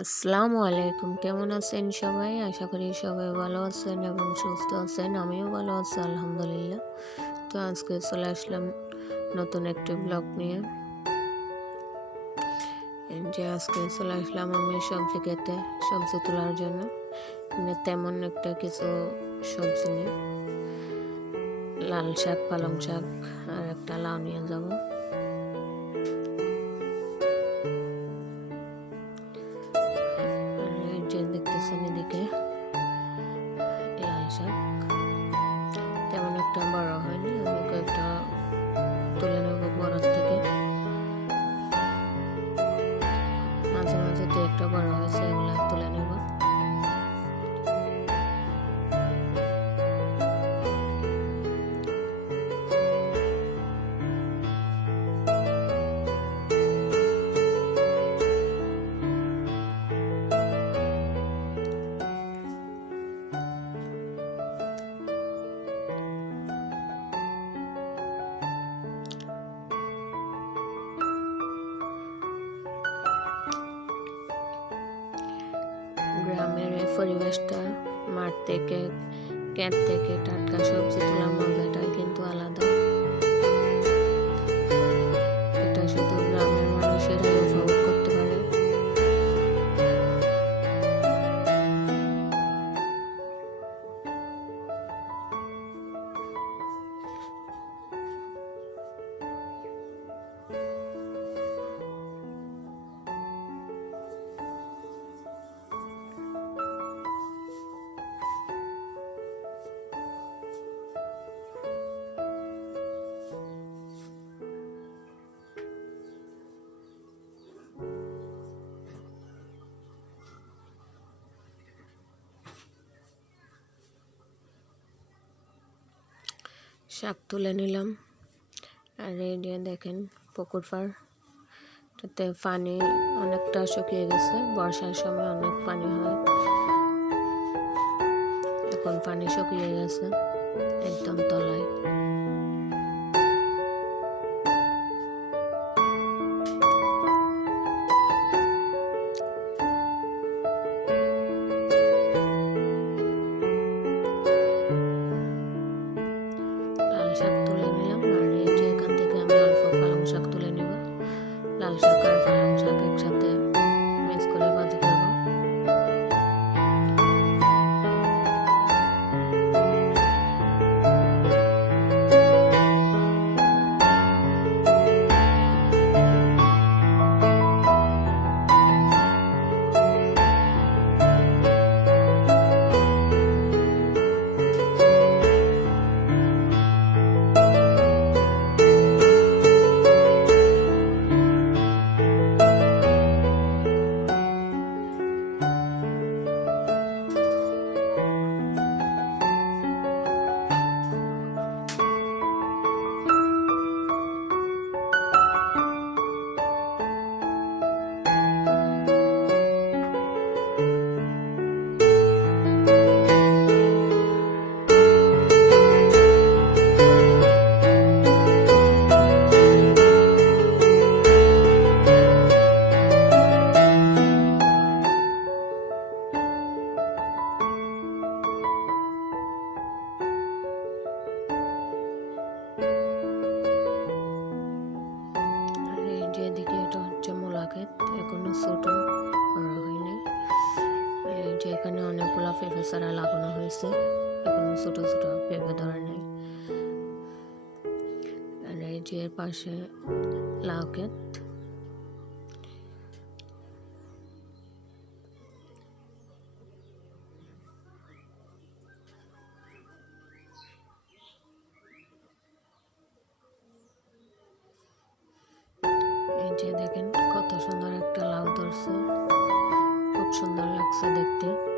আসসালামু আলাইকুম। কেমন আছেন সবাই? আশা করি সবাই ভালো আছেন এবং সুস্থ আছেন। আমিও ভালো আছি, আলহামদুলিল্লাহ। তো আজকে চলে আসলাম নতুন একটি ব্লগ নিয়ে। যে আজকে চলে আসলাম আমি সবজি খেতে, সবজি তোলার জন্য। এখানে তেমন একটা কিছু সবজি নেই। লাল শাক, পালং শাক আর একটা লাউ নিয়ে যাব। পরিবেশটা মাঠ থেকে ক্যাট থেকে টাটকা সবজি শাক তুলে নিলাম। আর এই যে দেখেন পুকুর পাড়। তাতে পানি অনেকটা শুকিয়ে গেছে। বর্ষার সময় অনেক পানি হয়। এখন পানি শুকিয়ে গেছে একদম তলায়। চারা লাগানো হয়েছে। এখনও ছোট ছোট পেঁপে ধরে নেই। এই যে এর পাশে লাউ যে দেখেন কত সুন্দর একটা লাউ ধরছে। খুব সুন্দর লাগছে দেখতে।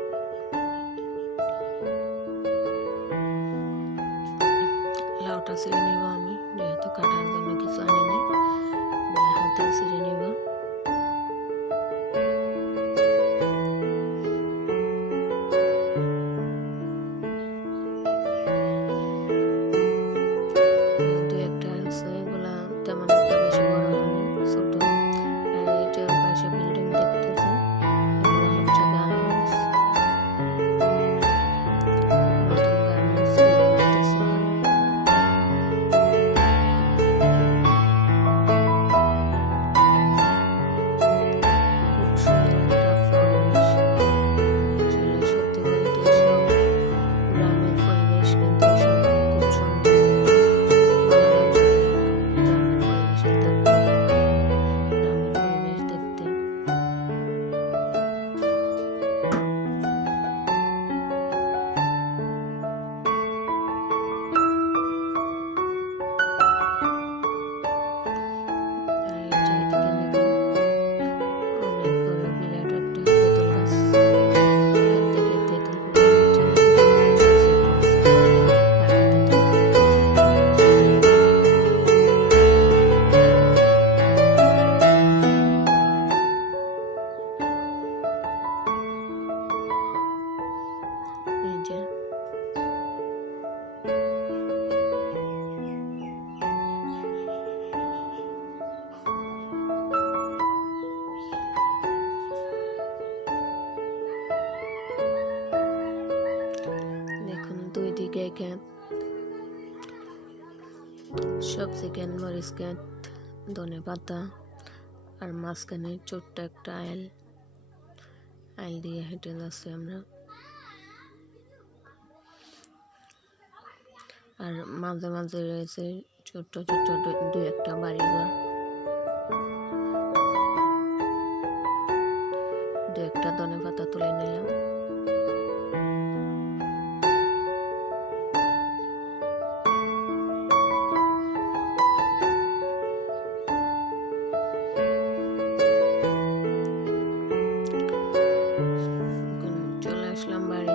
জিকে ক্ষেত সবজি ক্ষেত মরিচ ক্ষেত ধনে পাতা আর মাঝখানে ছোট্ট একটা আইল। আইল দিয়ে হেঁটে যাচ্ছি আমরা। আর মাঝে মাঝে রয়েছে ছোট্ট ছোট্ট দু- একটা বাড়িঘর। আসলাম বাড়িতে যে